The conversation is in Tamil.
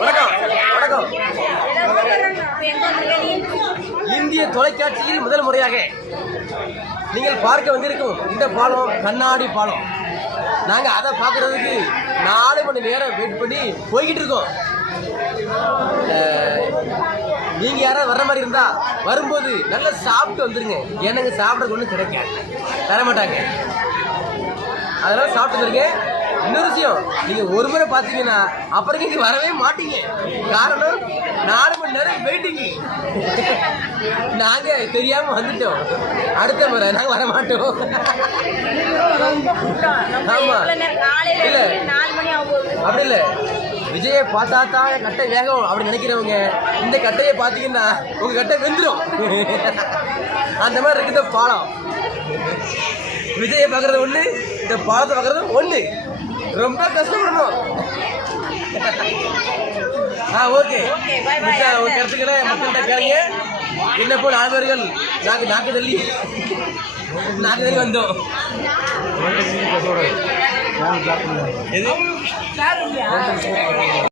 வணக்கம் வணக்கம். இந்திய தொலைக்காட்சியில் முதல் முறையாக நீங்கள் பார்க்க வந்திருக்கும் இந்த பாலம் கண்ணாடி பாலம். நாங்கள் அதை பார்க்கறதுக்கு 4 மணி நேரம் வெயிட் பண்ணி போய்கிட்டு இருக்கோம். நீங்கள் யாராவது வர்ற மாதிரி இருந்தால் வரும்போது நல்லா சாப்பிட்டு வந்துருங்க. எனக்கு சாப்பிட்றதுக்கு ஒன்றும் கிடைக்காது, தர மாட்டாங்க. அதெல்லாம் சாப்பிட்டு வந்துருங்க. இன்னொரு விஷயம், நீங்கள் ஒரு முறை பார்த்தீங்கன்னா அப்புறம் நீங்கள் வரவே மாட்டீங்க. காரணம் 4 மணி நேரம் வெயிட்டிங்கு. நாங்கள் தெரியாமல் வந்துட்டோம். அடுத்த முறை நாங்கள் வர மாட்டோம். ஆமாம், இல்லை அப்படி இல்லை. விஜயை பார்த்தா தான் கட்டை வேகம் அப்படி நினைக்கிறவங்க இந்த கட்டையை பார்த்தீங்கன்னா உங்கள் கட்டை வெந்துடும். அந்த மாதிரி இருக்குது இந்த பாலம். விஜயை பார்க்குறது ஒன்று, இந்த பாலத்தை பார்க்குறது ஒன்று. ரொம்ப கஷ்டப்படணும். ஓகே, ஒரு கருத்துக்களை மக்கள்கிட்ட கேளுங்க. என்ன போல் ஆழ்வார்கள் நாக்கு தள்ளி வந்தோம். எது